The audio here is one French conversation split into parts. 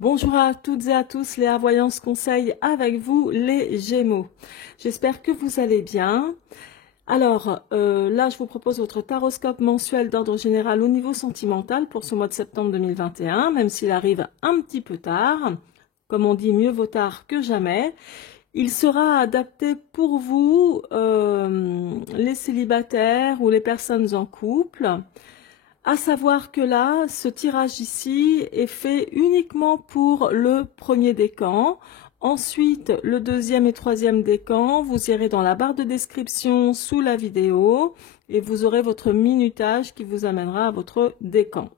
Bonjour à toutes et à tous, Léa Voyance Conseil avec vous, les Gémeaux. J'espère que vous allez bien. Alors, là, je vous propose votre taroscope mensuel d'ordre général au niveau sentimental pour ce mois de septembre 2021, même s'il arrive un petit peu tard. Comme on dit, mieux vaut tard que jamais. Il sera adapté pour vous, les célibataires ou les personnes en couple. À savoir que là, ce tirage ici est fait uniquement pour le premier décan. Ensuite, le deuxième et troisième décan, vous irez dans la barre de description sous la vidéo et vous aurez votre minutage qui vous amènera à votre décan.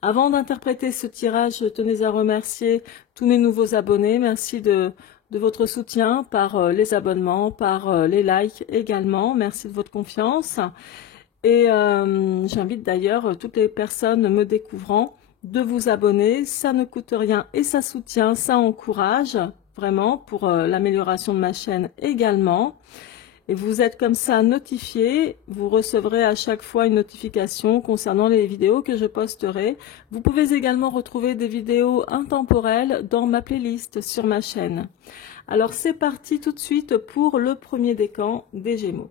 Avant d'interpréter ce tirage, je tenais à remercier tous mes nouveaux abonnés. Merci de votre soutien par les abonnements, par les likes également. Merci de votre confiance. Et j'invite d'ailleurs toutes les personnes me découvrant de vous abonner. Ça ne coûte rien et ça soutient, ça encourage vraiment pour l'amélioration de ma chaîne également. Et vous êtes comme ça notifié. Vous recevrez à chaque fois une notification concernant les vidéos que je posterai. Vous pouvez également retrouver des vidéos intemporelles dans ma playlist sur ma chaîne. Alors c'est parti tout de suite pour le premier décan des Gémeaux.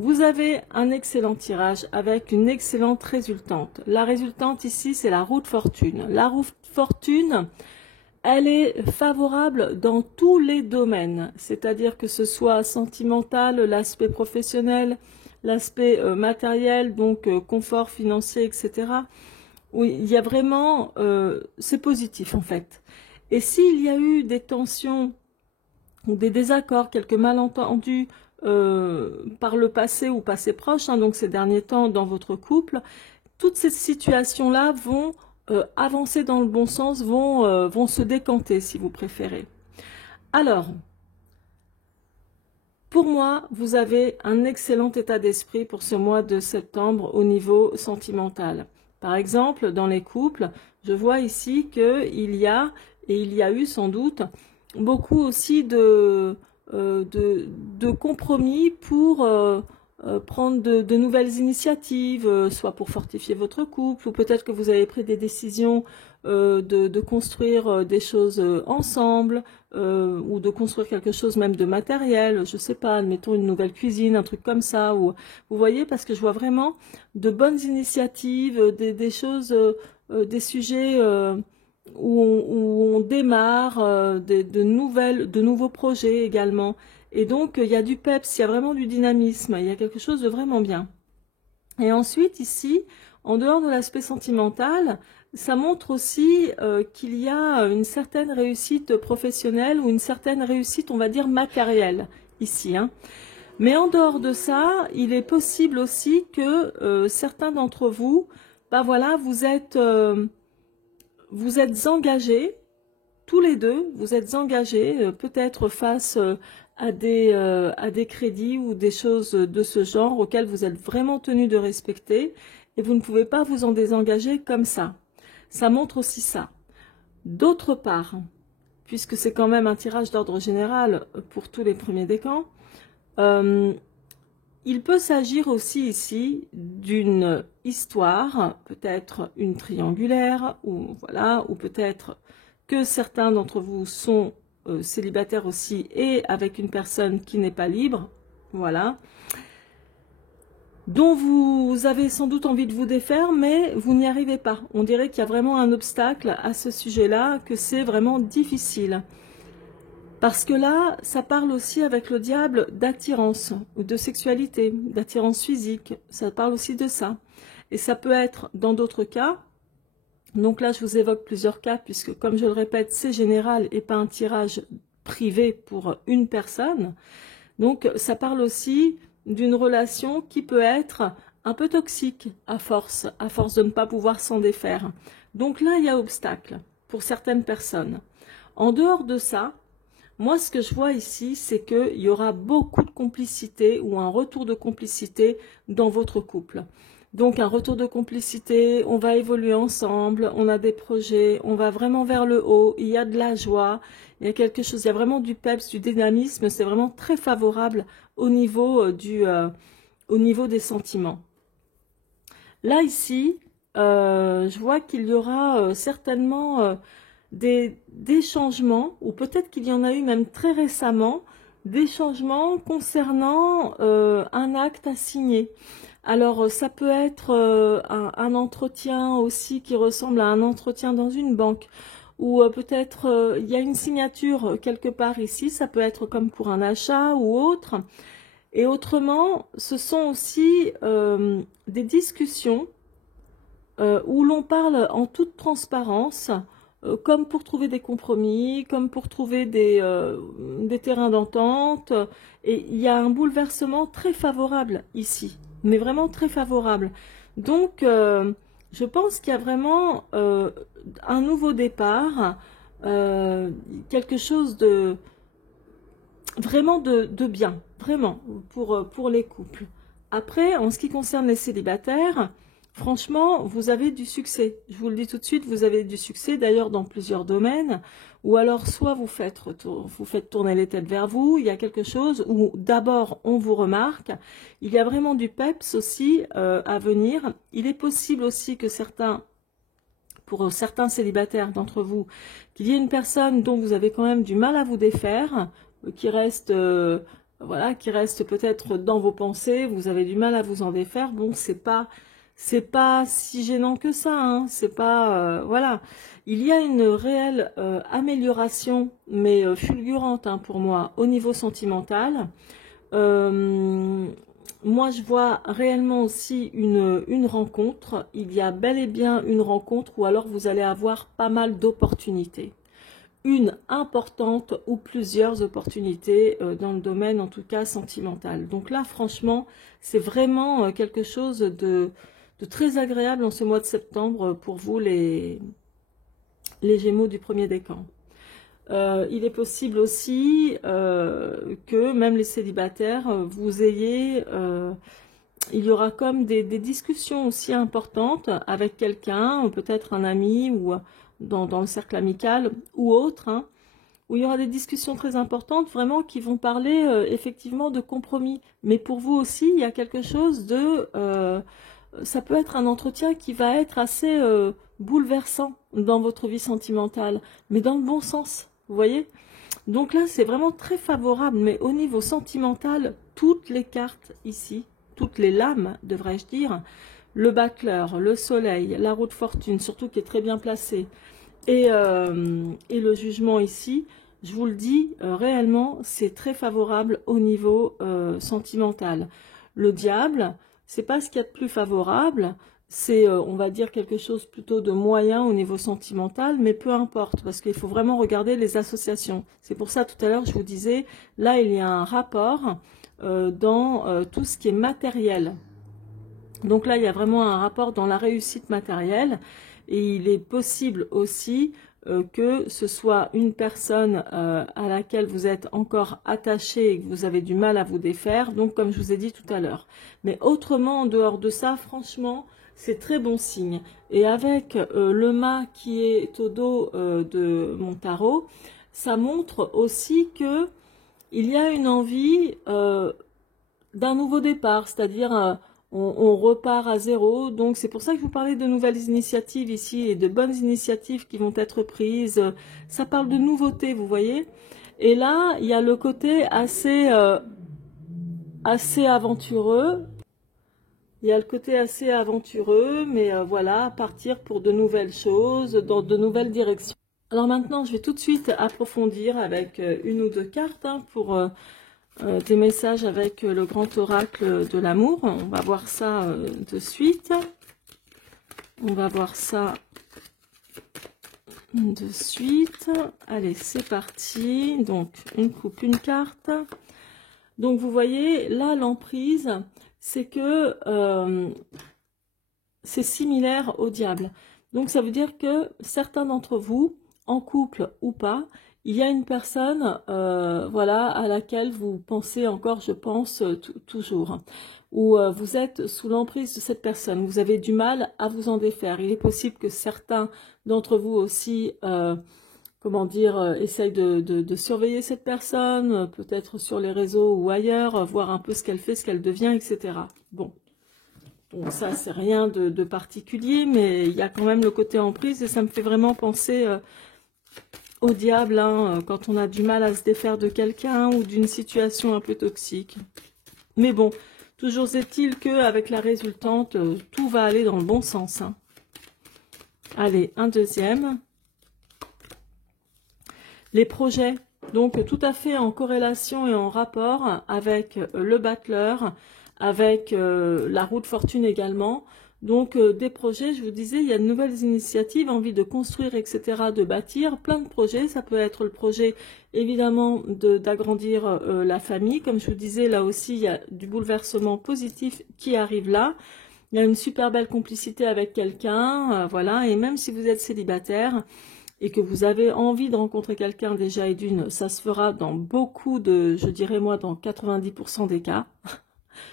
Vous avez un excellent tirage avec une excellente résultante. La résultante ici, c'est la roue de fortune. La roue de fortune, elle est favorable dans tous les domaines. C'est-à-dire que ce soit sentimental, l'aspect professionnel, l'aspect matériel, donc confort financier, etc. Oui, il y a vraiment, c'est positif en fait. Et s'il y a eu des tensions ou des désaccords, quelques malentendus, par le passé ou passé proche, donc ces derniers temps dans votre couple, toutes ces situations-là vont avancer dans le bon sens, vont se décanter si vous préférez. Alors, pour moi, vous avez un excellent état d'esprit pour ce mois de septembre au niveau sentimental. Par exemple, dans les couples, je vois ici qu'il y a, et il y a eu sans doute, beaucoup aussi de compromis pour prendre de nouvelles initiatives, soit pour fortifier votre couple, ou peut-être que vous avez pris des décisions de construire des choses ensemble, ou de construire quelque chose même de matériel, je sais pas, admettons une nouvelle cuisine, un truc comme ça, ou vous voyez, parce que je vois vraiment de bonnes initiatives, des choses, des sujets où on démarre de nouveaux projets également. Et donc, il y a du peps, il y a vraiment du dynamisme, il y a quelque chose de vraiment bien. Et ensuite, ici, en dehors de l'aspect sentimental, ça montre aussi qu'il y a une certaine réussite professionnelle ou une certaine réussite, on va dire, matérielle, ici. Mais en dehors de ça, il est possible aussi que certains d'entre vous, bah voilà, vous êtes engagés, tous les deux, vous êtes engagés, peut-être face à des crédits ou des choses de ce genre auxquelles vous êtes vraiment tenus de respecter et vous ne pouvez pas vous en désengager comme ça. Ça montre aussi ça. D'autre part, puisque c'est quand même un tirage d'ordre général pour tous les premiers décans, il peut s'agir aussi ici d'une histoire, peut-être une triangulaire, ou voilà, ou peut-être que certains d'entre vous sont célibataires aussi et avec une personne qui n'est pas libre, voilà, dont vous avez sans doute envie de vous défaire, mais vous n'y arrivez pas. On dirait qu'il y a vraiment un obstacle à ce sujet-là, que c'est vraiment difficile. Parce que là, ça parle aussi avec le diable d'attirance, ou de sexualité, d'attirance physique. Ça parle aussi de ça. Et ça peut être dans d'autres cas. Donc là, je vous évoque plusieurs cas, puisque comme je le répète, c'est général et pas un tirage privé pour une personne. Donc ça parle aussi d'une relation qui peut être un peu toxique à force de ne pas pouvoir s'en défaire. Donc là, il y a obstacle pour certaines personnes. En dehors de ça, moi, ce que je vois ici, c'est qu'il y aura beaucoup de complicité ou un retour de complicité dans votre couple. Donc, un retour de complicité, on va évoluer ensemble, on a des projets, on va vraiment vers le haut, il y a de la joie, il y a quelque chose, il y a vraiment du peps, du dynamisme, c'est vraiment très favorable au niveau, au niveau des sentiments. Là, ici, je vois qu'il y aura certainement des changements, ou peut-être qu'il y en a eu même très récemment, des changements concernant un acte à signer. Alors, ça peut être un entretien aussi qui ressemble à un entretien dans une banque, ou peut-être il y a une signature quelque part ici, ça peut être comme pour un achat ou autre. Et autrement, ce sont aussi des discussions où l'on parle en toute transparence, comme pour trouver des compromis, comme pour trouver des terrains d'entente. Et il y a un bouleversement très favorable ici, mais vraiment très favorable. Donc, je pense qu'il y a vraiment un nouveau départ, quelque chose de vraiment de bien, vraiment, pour les couples. Après, en ce qui concerne les célibataires, franchement, vous avez du succès. Je vous le dis tout de suite, vous avez du succès, d'ailleurs, dans plusieurs domaines. Ou alors, soit vous faites tourner les têtes vers vous, il y a quelque chose où, d'abord, on vous remarque. Il y a vraiment du peps aussi à venir. Il est possible aussi que pour certains célibataires d'entre vous, qu'il y ait une personne dont vous avez quand même du mal à vous défaire, qui reste, voilà, qui reste peut-être dans vos pensées, vous avez du mal à vous en défaire. Bon, c'est pas si gênant que ça, hein. C'est pas, voilà. Il y a une réelle amélioration, mais fulgurante, hein, pour moi, au niveau sentimental. Moi, je vois réellement aussi une rencontre. Il y a bel et bien une rencontre, ou alors vous allez avoir pas mal d'opportunités. Une importante ou plusieurs opportunités dans le domaine, en tout cas, sentimental. Donc là, franchement, c'est vraiment quelque chose de très agréable en ce mois de septembre pour vous, les Gémeaux du premier décan. Il est possible aussi que même les célibataires, vous ayez, il y aura comme des discussions aussi importantes avec quelqu'un, peut-être un ami ou dans le cercle amical ou autre, hein, où il y aura des discussions très importantes vraiment qui vont parler effectivement de compromis. Mais pour vous aussi, il y a quelque chose ça peut être un entretien qui va être assez bouleversant dans votre vie sentimentale, mais dans le bon sens, vous voyez? Donc là, c'est vraiment très favorable, mais au niveau sentimental, toutes les cartes ici, toutes les lames, devrais-je dire, le battleur, le soleil, la roue de fortune, surtout qui est très bien placée, et le jugement ici, je vous le dis, réellement, c'est très favorable au niveau sentimental. Le diable, c'est pas ce qu'il y a de plus favorable, c'est, on va dire, quelque chose plutôt de moyen au niveau sentimental, mais peu importe, parce qu'il faut vraiment regarder les associations. C'est pour ça, tout à l'heure, je vous disais, là, il y a un rapport dans tout ce qui est matériel. Donc là, il y a vraiment un rapport dans la réussite matérielle, et il est possible aussi que ce soit une personne à laquelle vous êtes encore attaché et que vous avez du mal à vous défaire, donc comme je vous ai dit tout à l'heure. Mais autrement, en dehors de ça, franchement, c'est très bon signe. Et avec le mât qui est au dos de mon tarot, ça montre aussi que il y a une envie d'un nouveau départ, c'est-à-dire on repart à zéro. Donc c'est pour ça que je vous parlais de nouvelles initiatives ici et de bonnes initiatives qui vont être prises. Ça parle de nouveautés, vous voyez. Et là, il y a le côté assez aventureux. Il y a le côté assez aventureux, mais voilà, partir pour de nouvelles choses, dans de nouvelles directions. Alors maintenant, je vais tout de suite approfondir avec une ou deux cartes hein, pour des messages avec le grand oracle de l'amour. On va voir ça de suite. On va voir ça de suite. Allez, c'est parti. Donc, une coupe, une carte. Donc, vous voyez, là, l'emprise, c'est que c'est similaire au diable. Donc, ça veut dire que certains d'entre vous, en couple ou pas, il y a une personne voilà, à laquelle vous pensez encore, je pense, toujours. Ou vous êtes sous l'emprise de cette personne. Vous avez du mal à vous en défaire. Il est possible que certains d'entre vous aussi, comment dire, essayent de surveiller cette personne, peut-être sur les réseaux ou ailleurs, voir un peu ce qu'elle fait, ce qu'elle devient, etc. Bon. Donc ça, c'est rien de particulier, mais il y a quand même le côté emprise et ça me fait vraiment penser au diable, hein, quand on a du mal à se défaire de quelqu'un ou d'une situation un peu toxique. Mais bon, toujours est-il qu'avec la résultante, tout va aller dans le bon sens, hein. Allez, un deuxième. Les projets, donc tout à fait en corrélation et en rapport avec le battleur, avec la roue de fortune également. Donc des projets, je vous disais, il y a de nouvelles initiatives, envie de construire, etc., de bâtir, plein de projets. Ça peut être le projet, évidemment, d'agrandir la famille. Comme je vous disais, là aussi, il y a du bouleversement positif qui arrive là. Il y a une super belle complicité avec quelqu'un, voilà. Et même si vous êtes célibataire et que vous avez envie de rencontrer quelqu'un déjà et d'une, ça se fera dans beaucoup de, je dirais moi, dans 90% des cas.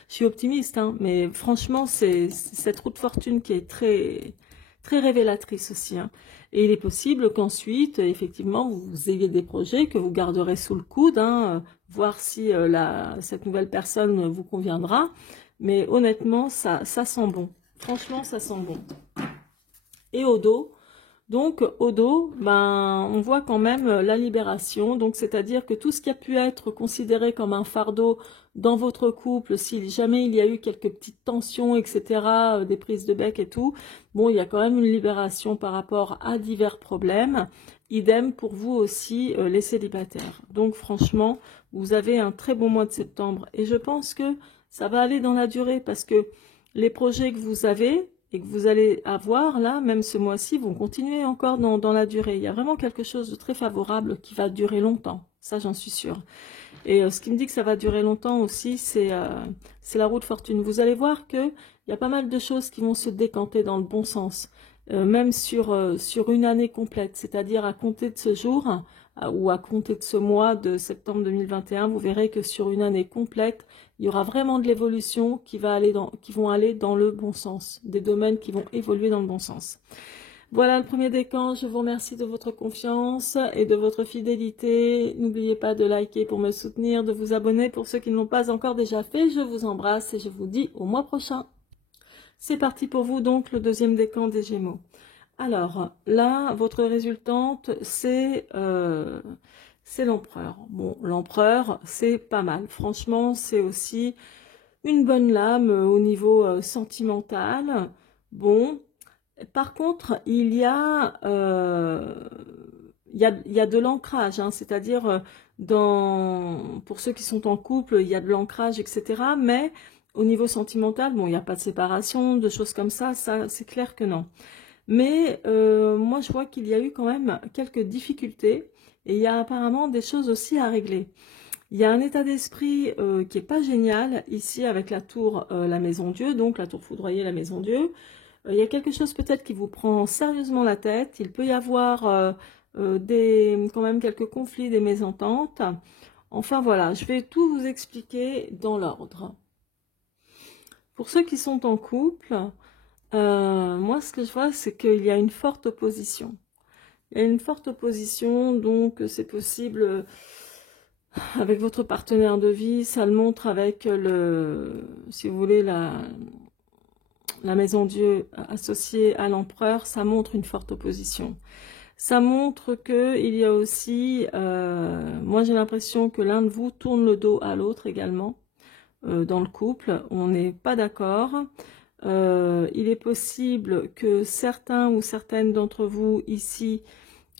Je suis optimiste, hein, mais franchement, c'est cette roue de fortune qui est très, très révélatrice aussi, hein. Et il est possible qu'ensuite, effectivement, vous ayez des projets que vous garderez sous le coude, hein, voir si cette nouvelle personne vous conviendra. Mais honnêtement, ça sent bon. Franchement, ça sent bon. Et au dos, donc au dos, ben, on voit quand même la libération. Donc c'est-à-dire que tout ce qui a pu être considéré comme un fardeau dans votre couple, si jamais il y a eu quelques petites tensions, etc., des prises de bec et tout, bon, il y a quand même une libération par rapport à divers problèmes. Idem pour vous aussi, les célibataires. Donc franchement, vous avez un très bon mois de septembre. Et je pense que ça va aller dans la durée parce que les projets que vous avez et que vous allez avoir là, même ce mois-ci, vont continuer encore dans la durée. Il y a vraiment quelque chose de très favorable qui va durer longtemps. Ça, j'en suis sûre. Et ce qui me dit que ça va durer longtemps aussi, c'est la roue de fortune. Vous allez voir qu'il y a pas mal de choses qui vont se décanter dans le bon sens. Même sur une année complète, c'est-à-dire à compter de ce jour ou à compter de ce mois de septembre 2021, vous verrez que sur une année complète, il y aura vraiment de l'évolution qui vont aller dans le bon sens, des domaines qui vont évoluer dans le bon sens. Voilà le premier décan, je vous remercie de votre confiance et de votre fidélité. N'oubliez pas de liker pour me soutenir, de vous abonner pour ceux qui ne l'ont pas encore déjà fait. Je vous embrasse et je vous dis au mois prochain. C'est parti pour vous donc, le deuxième décan des Gémeaux. Alors, là, votre résultante, c'est l'empereur. Bon, l'empereur, c'est pas mal. Franchement, c'est aussi une bonne lame au niveau sentimental. Bon, par contre, il y a de l'ancrage, hein, c'est-à-dire pour ceux qui sont en couple, il y a de l'ancrage, etc. Mais au niveau sentimental, bon, il n'y a pas de séparation, de choses comme ça c'est clair que non. Mais moi, je vois qu'il y a eu quand même quelques difficultés et il y a apparemment des choses aussi à régler. Il y a un état d'esprit qui est pas génial ici avec la tour, la maison Dieu, donc la tour foudroyée, la maison Dieu. Il y a quelque chose peut-être qui vous prend sérieusement la tête. Il peut y avoir quand même quelques conflits, des mésententes. Enfin voilà, je vais tout vous expliquer dans l'ordre. Pour ceux qui sont en couple, moi ce que je vois c'est qu'il y a une forte opposition. Il y a une forte opposition, donc c'est possible avec votre partenaire de vie, ça le montre avec si vous voulez, la maison Dieu associée à l'empereur, ça montre une forte opposition. Ça montre qu'il y a aussi, moi j'ai l'impression que l'un de vous tourne le dos à l'autre également, dans le couple, on n'est pas d'accord. Il est possible que certains ou certaines d'entre vous ici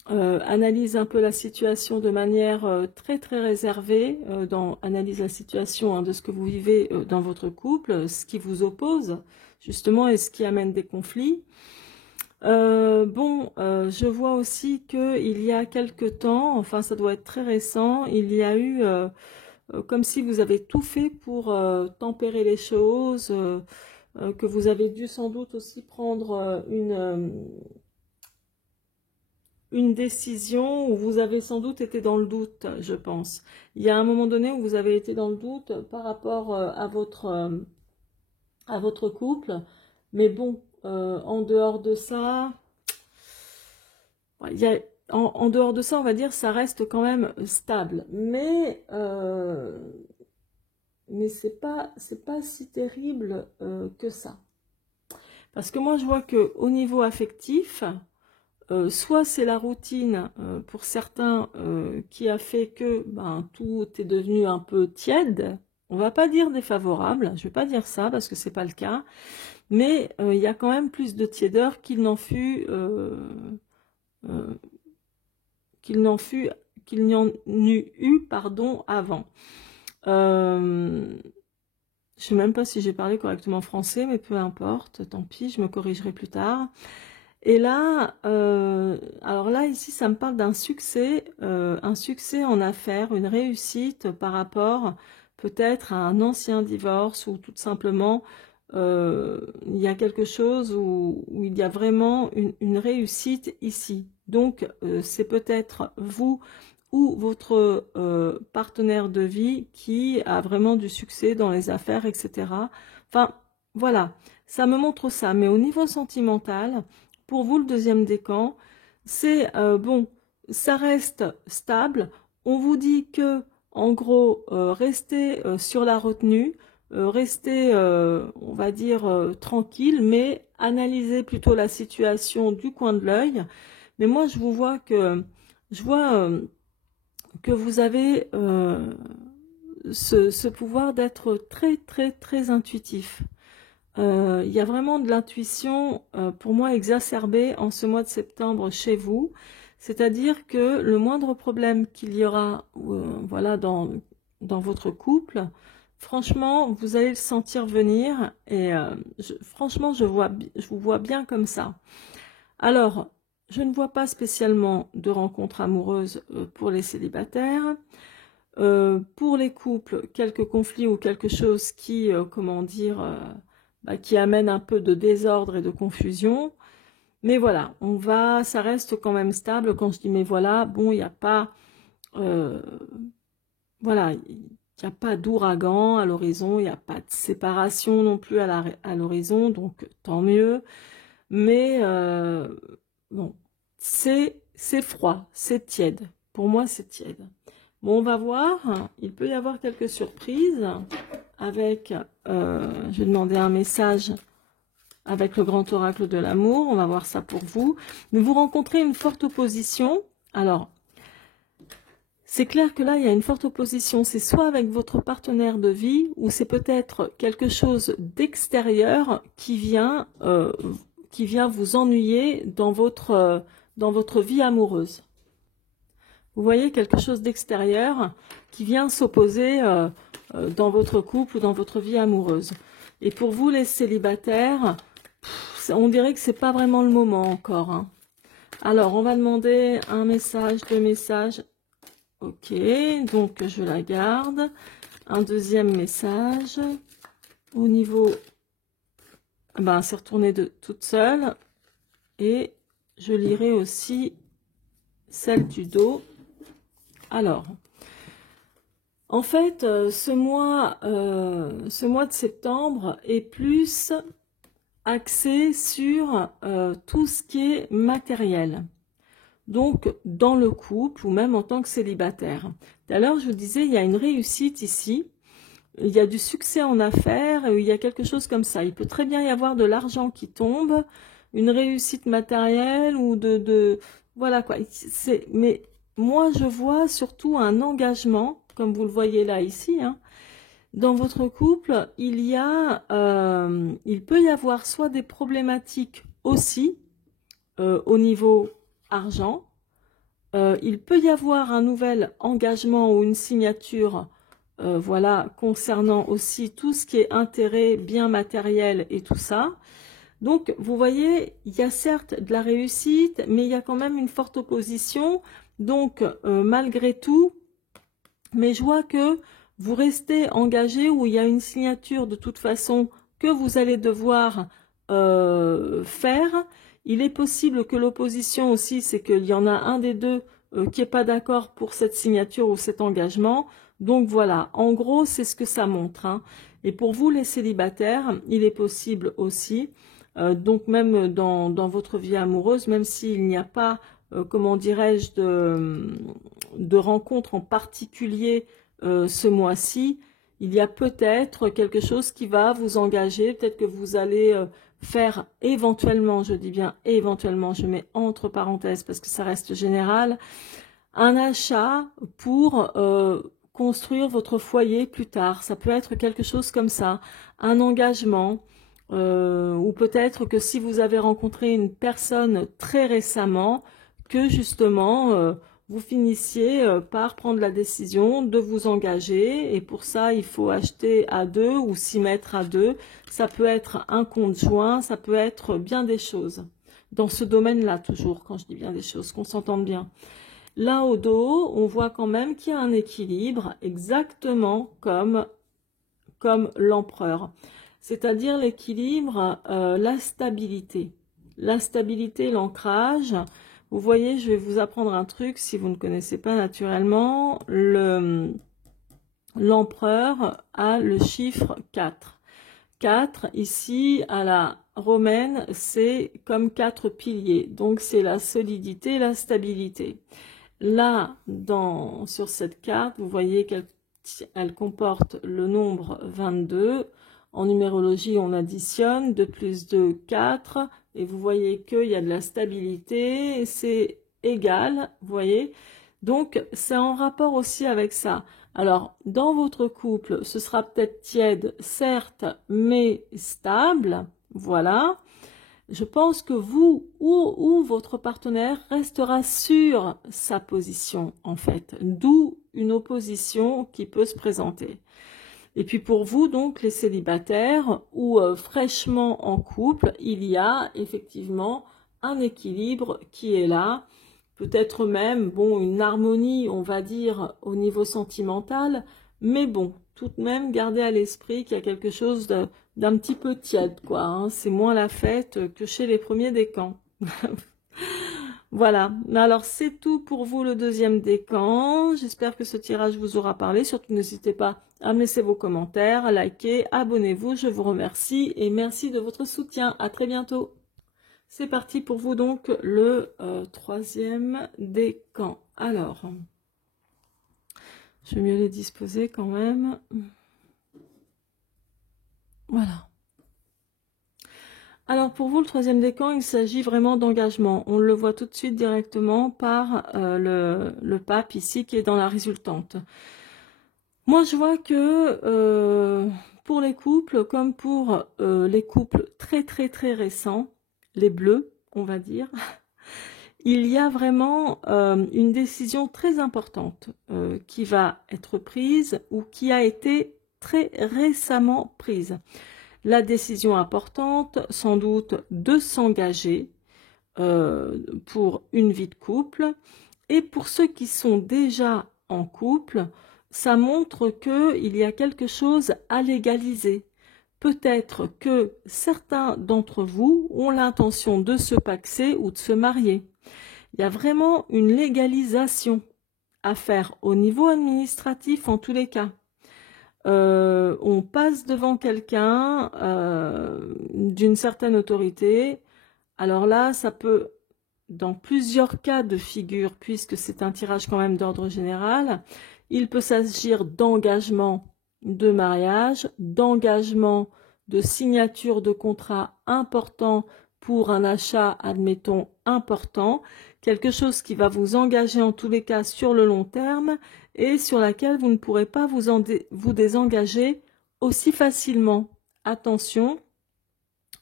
analyse un peu la situation de manière très très réservée, analyse la situation de ce que vous vivez dans votre couple, ce qui vous oppose justement et ce qui amène des conflits. Je vois aussi qu'il y a quelque temps, enfin ça doit être très récent, il y a eu comme si vous avez tout fait pour tempérer les choses, que vous avez dû sans doute aussi prendre une décision où vous avez sans doute été dans le doute, je pense. Il y a un moment donné où vous avez été dans le doute par rapport à votre couple. Mais bon, en dehors de ça, en dehors de ça, on va dire, ça reste quand même stable. Mais c'est pas si terrible que ça. Parce que moi, je vois que au niveau affectif, soit c'est la routine pour certains qui a fait que ben, tout est devenu un peu tiède. On va pas dire défavorable, je vais pas dire ça parce que c'est pas le cas, mais il y a quand même plus de tiédeur euh, qu'il n'y en eût eu pardon avant. Je sais même pas si j'ai parlé correctement français, mais peu importe, tant pis, je me corrigerai plus tard. Et là, alors là, ici, ça me parle d'un succès en affaires, une réussite par rapport peut-être à un ancien divorce ou tout simplement, il y a quelque chose où il y a vraiment une réussite ici. Donc, c'est peut-être vous ou votre partenaire de vie qui a vraiment du succès dans les affaires, etc. Enfin, voilà, ça me montre ça. Mais au niveau sentimental, pour vous, le deuxième décan, c'est bon, ça reste stable. On vous dit que, en gros, restez sur la retenue, restez, on va dire, tranquille, mais analysez plutôt la situation du coin de l'œil. Mais moi, je vous vois je vois que vous avez ce pouvoir d'être très, très, très intuitif. Il y a vraiment de l'intuition, pour moi, exacerbée en ce mois de septembre chez vous. C'est-à-dire que le moindre problème qu'il y aura voilà, dans votre couple, franchement, vous allez le sentir venir. Et franchement, je vous vois bien comme ça. Alors, je ne vois pas spécialement de rencontres amoureuses pour les célibataires. Pour les couples, quelques conflits ou quelque chose qui, comment dire, qui amène un peu de désordre et de confusion. Mais voilà, ça reste quand même stable. Quand je dis mais voilà, bon, il n'y a pas, euh, voilà, il n'y a pas d'ouragan à l'horizon, il n'y a pas de séparation non plus à l'horizon, donc tant mieux. Mais bon, c'est froid, c'est tiède. Pour moi, c'est tiède. Bon, on va voir. Il peut y avoir quelques surprises avec, je vais demander un message avec le grand oracle de l'amour. On va voir ça pour vous. Mais vous rencontrez une forte opposition. Alors, c'est clair que là, il y a une forte opposition. C'est soit avec votre partenaire de vie ou c'est peut-être quelque chose d'extérieur qui vient vous ennuyer dans votre vie amoureuse. Vous voyez quelque chose d'extérieur qui vient s'opposer dans votre couple ou dans votre vie amoureuse. Et pour vous, les célibataires, on dirait que c'est pas vraiment le moment encore. Hein. Alors, on va demander un message, deux messages. Ok, donc je la garde. Un deuxième message. Au niveau... Ben, c'est retourné de toute seule. Et je lirai aussi celle du dos. Alors, en fait, ce mois de septembre est plus axé sur tout ce qui est matériel. Donc, dans le couple ou même en tant que célibataire. Tout à l'heure, je vous disais, il y a une réussite ici. Il y a du succès en affaires, il y a quelque chose comme ça. Il peut très bien y avoir de l'argent qui tombe, une réussite matérielle ou voilà quoi. Mais moi, je vois surtout un engagement, comme vous le voyez là ici, hein. Dans votre couple, il peut y avoir soit des problématiques aussi au niveau argent. Il peut y avoir un nouvel engagement ou une signature voilà, concernant aussi tout ce qui est intérêt, bien matériel et tout ça. Donc, vous voyez, il y a certes de la réussite, mais il y a quand même une forte opposition. Donc, malgré tout, mais je vois que vous restez engagé où il y a une signature de toute façon que vous allez devoir faire. Il est possible que l'opposition aussi, c'est qu'il y en a un des deux qui n'est pas d'accord pour cette signature ou cet engagement. Donc voilà, en gros, c'est ce que ça montre. Hein. Et pour vous, les célibataires, il est possible aussi, donc même dans votre vie amoureuse, même s'il n'y a pas, comment dirais-je, de rencontre en particulier ce mois-ci, il y a peut-être quelque chose qui va vous engager, peut-être que vous allez faire éventuellement, je dis bien éventuellement, je mets entre parenthèses parce que ça reste général, un achat pour construire votre foyer plus tard. Ça peut être quelque chose comme ça, un engagement, ou peut-être que si vous avez rencontré une personne très récemment, que justement vous finissiez par prendre la décision de vous engager, et pour ça il faut acheter à deux ou s'y mettre à deux. Ça peut être un compte joint, ça peut être bien des choses. Dans ce domaine-là toujours, quand je dis bien des choses, qu'on s'entende bien. Là au dos, on voit quand même qu'il y a un équilibre, exactement comme l'empereur. C'est-à-dire l'équilibre, la stabilité. La stabilité, l'ancrage. Vous voyez, je vais vous apprendre un truc si vous ne connaissez pas naturellement. L'empereur a le chiffre 4. 4, ici, à la romaine, c'est comme 4 piliers. Donc, c'est la solidité, la stabilité. Là, sur cette carte, vous voyez qu'elle comporte le nombre 22. En numérologie, on additionne 2 plus 2, 4. Et vous voyez qu'il y a de la stabilité, c'est égal, vous voyez. Donc, c'est en rapport aussi avec ça. Alors, dans votre couple, ce sera peut-être tiède, certes, mais stable, voilà. Je pense que vous ou votre partenaire restera sur sa position, en fait, d'où une opposition qui peut se présenter. Et puis pour vous, donc, les célibataires ou fraîchement en couple, il y a effectivement un équilibre qui est là, peut-être même, bon, une harmonie, on va dire, au niveau sentimental, mais bon, tout de même, gardez à l'esprit qu'il y a quelque chose d'un petit peu tiède, quoi, hein. C'est moins la fête que chez les premiers décans. Voilà, alors c'est tout pour vous le deuxième décan. J'espère que ce tirage vous aura parlé. Surtout n'hésitez pas à me laisser vos commentaires, à liker, abonnez-vous. Je vous remercie et merci de votre soutien. À très bientôt. C'est parti pour vous donc le troisième décan. Alors, je vais mieux les disposer quand même. Voilà. Alors pour vous, le troisième décan, il s'agit vraiment d'engagement. On le voit tout de suite directement par le pape ici qui est dans la résultante. Moi, je vois que pour les couples, comme pour les couples très très très récents, les bleus, on va dire, il y a vraiment une décision très importante qui va être prise ou qui a été très récemment prise. La décision importante, sans doute, de s'engager pour une vie de couple. Et pour ceux qui sont déjà en couple, ça montre qu'il y a quelque chose à légaliser. Peut-être que certains d'entre vous ont l'intention de se paxer ou de se marier. Il y a vraiment une légalisation à faire au niveau administratif en tous les cas. On passe devant quelqu'un d'une certaine autorité. Alors là, ça peut, dans plusieurs cas de figure, puisque c'est un tirage quand même d'ordre général, il peut s'agir d'engagement de mariage, d'engagement de signature de contrat important pour un achat, admettons, important, quelque chose qui va vous engager en tous les cas sur le long terme et sur laquelle vous ne pourrez pas vous désengager aussi facilement. Attention,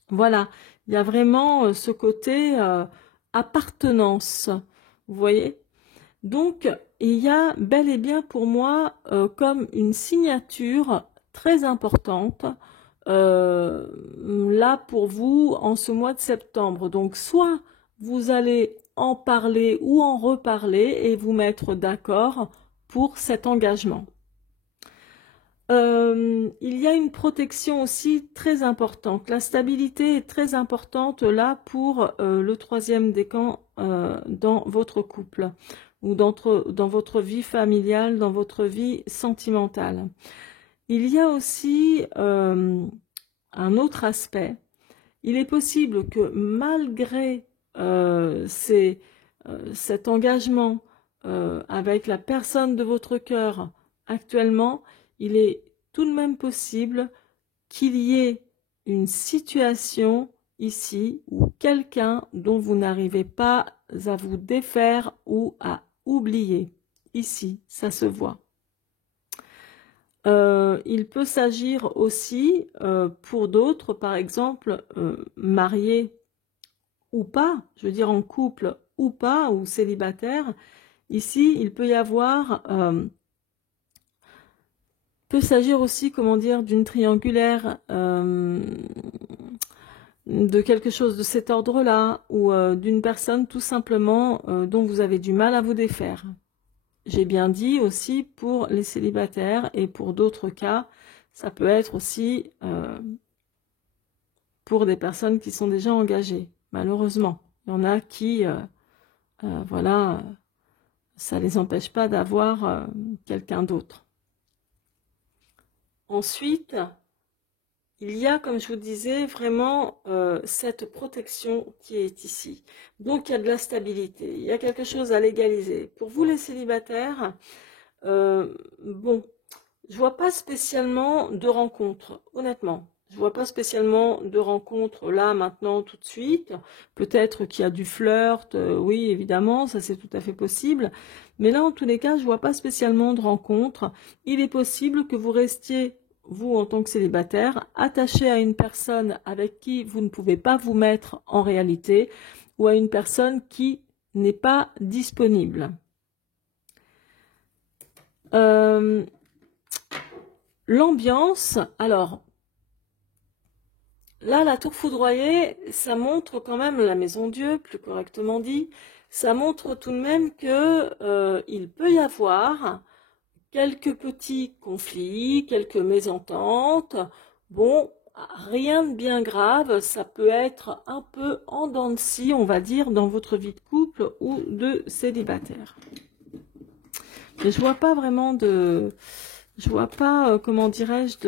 voilà, il y a vraiment ce côté appartenance, vous voyez. Donc, il y a bel et bien pour moi comme une signature très importante là pour vous en ce mois de septembre. Donc, soit vous allez en parler ou en reparler et vous mettre d'accord pour cet engagement. Il y a une protection aussi très importante. La stabilité est très importante là pour le troisième décan dans votre couple ou dans votre vie familiale, dans votre vie sentimentale. Il y a aussi un autre aspect. Il est possible que malgré cet engagement avec la personne de votre cœur actuellement, il est tout de même possible qu'il y ait une situation ici, ou quelqu'un dont vous n'arrivez pas à vous défaire ou à oublier. Ici, ça se voit. Il peut s'agir aussi pour d'autres, par exemple, mariés ou pas, je veux dire en couple ou pas, ou célibataire. Ici, il peut y avoir, peut s'agir aussi, comment dire, d'une triangulaire, de quelque chose de cet ordre-là, ou d'une personne tout simplement dont vous avez du mal à vous défaire. J'ai bien dit aussi pour les célibataires, et pour d'autres cas, ça peut être aussi pour des personnes qui sont déjà engagées, malheureusement. Il y en a qui, voilà, ça ne les empêche pas d'avoir quelqu'un d'autre. Ensuite, il y a, comme je vous disais, vraiment cette protection qui est ici. Donc, il y a de la stabilité, il y a quelque chose à légaliser. Pour vous, les célibataires, bon, je vois pas spécialement de rencontres, honnêtement. Je vois pas spécialement de rencontres là, maintenant, tout de suite. Peut-être qu'il y a du flirt, oui, évidemment, ça c'est tout à fait possible. Mais là, en tous les cas, je vois pas spécialement de rencontres. Il est possible que vous restiez, vous, en tant que célibataire, attaché à une personne avec qui vous ne pouvez pas vous mettre en réalité, ou à une personne qui n'est pas disponible. L'ambiance, alors, là, la tour foudroyée, ça montre quand même, la maison Dieu, plus correctement dit, ça montre tout de même que il peut y avoir quelques petits conflits, quelques mésententes. Bon, rien de bien grave, ça peut être un peu en dents de scie, on va dire, dans votre vie de couple ou de célibataire. Mais je vois pas vraiment de... Je vois pas, comment dirais-je,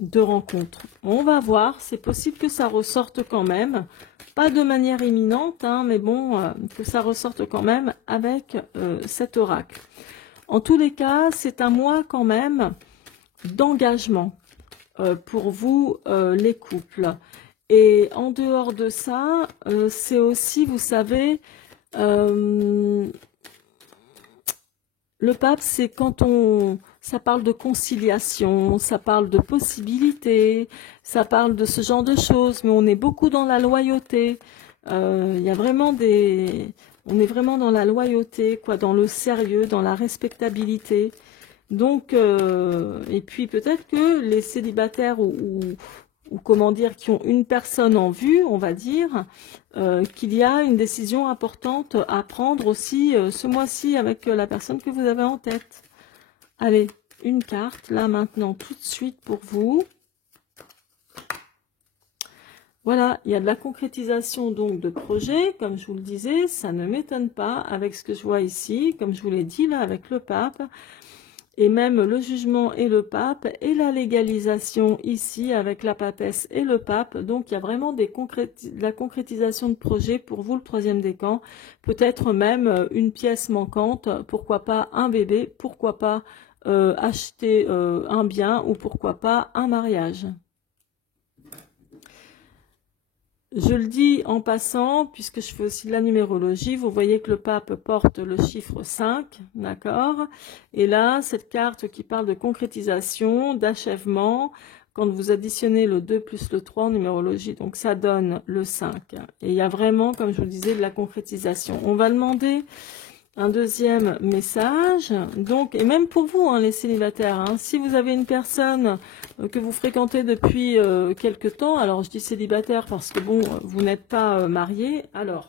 de rencontre. On va voir, c'est possible que ça ressorte quand même, pas de manière imminente, hein, mais bon, que ça ressorte quand même avec cet oracle. En tous les cas, c'est un mois quand même d'engagement pour vous, les couples. Et en dehors de ça, c'est aussi, vous savez, le pape, c'est quand ça parle de conciliation, ça parle de possibilités, ça parle de ce genre de choses, mais on est beaucoup dans la loyauté. Il y a vraiment on est vraiment dans la loyauté, quoi, dans le sérieux, dans la respectabilité. Donc, et puis peut-être que les célibataires ou comment dire, qui ont une personne en vue, on va dire, qu'il y a une décision importante à prendre aussi ce mois-ci avec la personne que vous avez en tête. Allez, une carte, là maintenant, tout de suite pour vous. Voilà, il y a de la concrétisation donc de projets, comme je vous le disais, ça ne m'étonne pas avec ce que je vois ici, comme je vous l'ai dit là avec le pape. Et même le jugement et le pape, et la légalisation ici avec la papesse et le pape. Donc il y a vraiment de la concrétisation de projets pour vous, le troisième décan. Peut-être même une pièce manquante, pourquoi pas un bébé, pourquoi pas acheter un bien, ou pourquoi pas un mariage. Je le dis en passant, puisque je fais aussi de la numérologie, vous voyez que le pape porte le chiffre 5, d'accord? Et là, cette carte qui parle de concrétisation, d'achèvement, quand vous additionnez le 2 plus le 3 en numérologie, donc ça donne le 5. Et il y a vraiment, comme je vous le disais, de la concrétisation. On va demander un deuxième message, donc, et même pour vous, hein, les célibataires, hein, si vous avez une personne que vous fréquentez depuis quelque temps, alors je dis célibataire parce que bon, vous n'êtes pas marié, alors,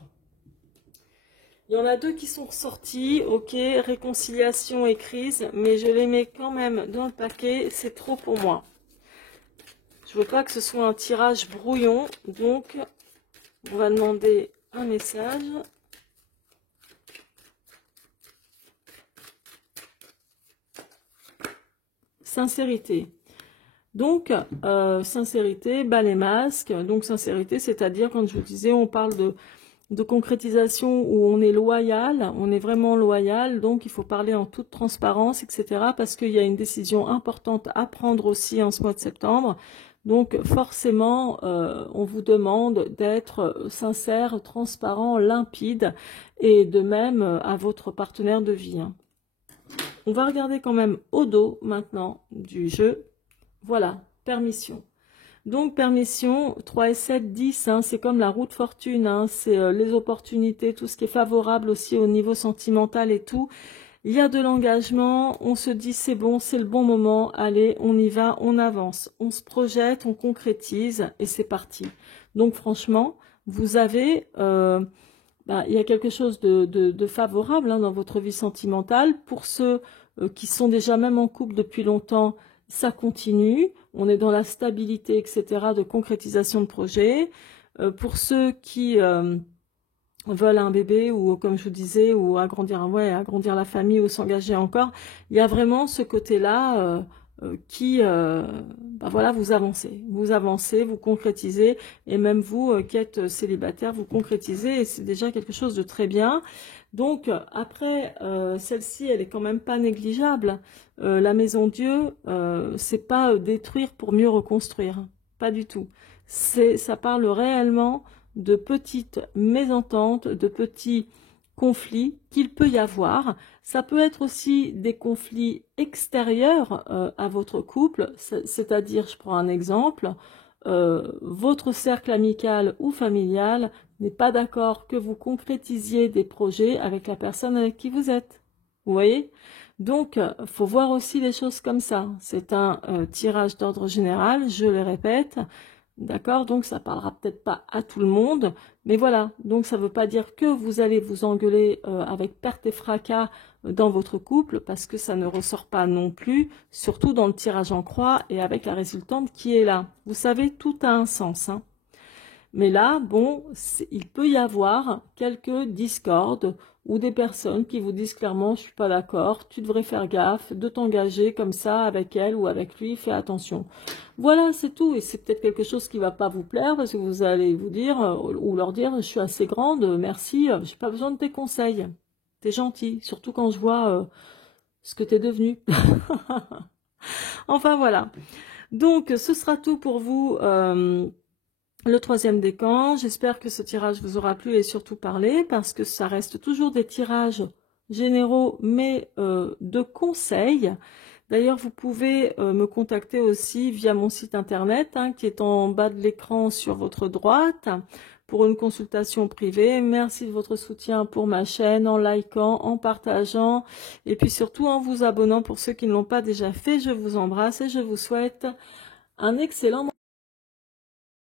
il y en a deux qui sont ressortis, ok, réconciliation et crise, mais je les mets quand même dans le paquet, c'est trop pour moi. Je veux pas que ce soit un tirage brouillon, donc on va demander un message. Sincérité. Donc, sincérité, bas les masques. Donc, sincérité, c'est-à-dire, quand je vous disais, on parle de concrétisation où on est loyal, on est vraiment loyal. Donc, il faut parler en toute transparence, etc. Parce qu'il y a une décision importante à prendre aussi en ce mois de septembre. Donc forcément, on vous demande d'être sincère, transparent, limpide, et de même à votre partenaire de vie, hein. On va regarder quand même au dos maintenant du jeu. Voilà, permission. Donc permission, 3 et 7, 10, hein, c'est comme la roue de fortune, hein, c'est les opportunités, tout ce qui est favorable aussi au niveau sentimental et tout. Il y a de l'engagement, on se dit c'est bon, c'est le bon moment, allez, on y va, on avance, on se projette, on concrétise et c'est parti. Donc franchement, vous avez, il y a quelque chose de favorable, hein, dans votre vie sentimentale. Pour ceux qui sont déjà même en couple depuis longtemps, ça continue, on est dans la stabilité, etc., de concrétisation de projet. Pour ceux qui veulent un bébé ou, comme je vous disais, ou agrandir la famille ou s'engager encore, il y a vraiment ce côté-là qui, voilà, vous avancez, vous concrétisez, et même vous qui êtes célibataire, vous concrétisez, et c'est déjà quelque chose de très bien. Donc après, celle-ci, elle est quand même pas négligeable. La maison Dieu, c'est pas détruire pour mieux reconstruire, pas du tout. Ça parle réellement de petites mésententes, de petits conflits qu'il peut y avoir. Ça peut être aussi des conflits extérieurs à votre couple, c'est-à-dire, je prends un exemple, votre cercle amical ou familial n'est pas d'accord que vous concrétisiez des projets avec la personne avec qui vous êtes. Vous voyez? Donc, faut voir aussi les choses comme ça. C'est un tirage d'ordre général, je le répète. D'accord? Donc, ça parlera peut-être pas à tout le monde, mais voilà. Donc, ça ne veut pas dire que vous allez vous engueuler avec perte et fracas dans votre couple, parce que ça ne ressort pas non plus, surtout dans le tirage en croix et avec la résultante qui est là. Vous savez, tout a un sens, hein. Mais là, bon, il peut y avoir quelques discordes ou des personnes qui vous disent clairement, je suis pas d'accord, tu devrais faire gaffe de t'engager comme ça avec elle ou avec lui, fais attention. Voilà, c'est tout. Et c'est peut-être quelque chose qui va pas vous plaire parce que vous allez vous dire ou leur dire, je suis assez grande, merci, j'ai pas besoin de tes conseils. T'es gentil, surtout quand je vois ce que t'es devenu. Enfin voilà. Donc, ce sera tout pour vous. Le troisième décan, j'espère que ce tirage vous aura plu et surtout parlé, parce que ça reste toujours des tirages généraux, mais de conseils. D'ailleurs, vous pouvez me contacter aussi via mon site internet, hein, qui est en bas de l'écran sur votre droite, pour une consultation privée. Merci de votre soutien pour ma chaîne, en likant, en partageant, et puis surtout en vous abonnant pour ceux qui ne l'ont pas déjà fait. Je vous embrasse et je vous souhaite un excellent moment.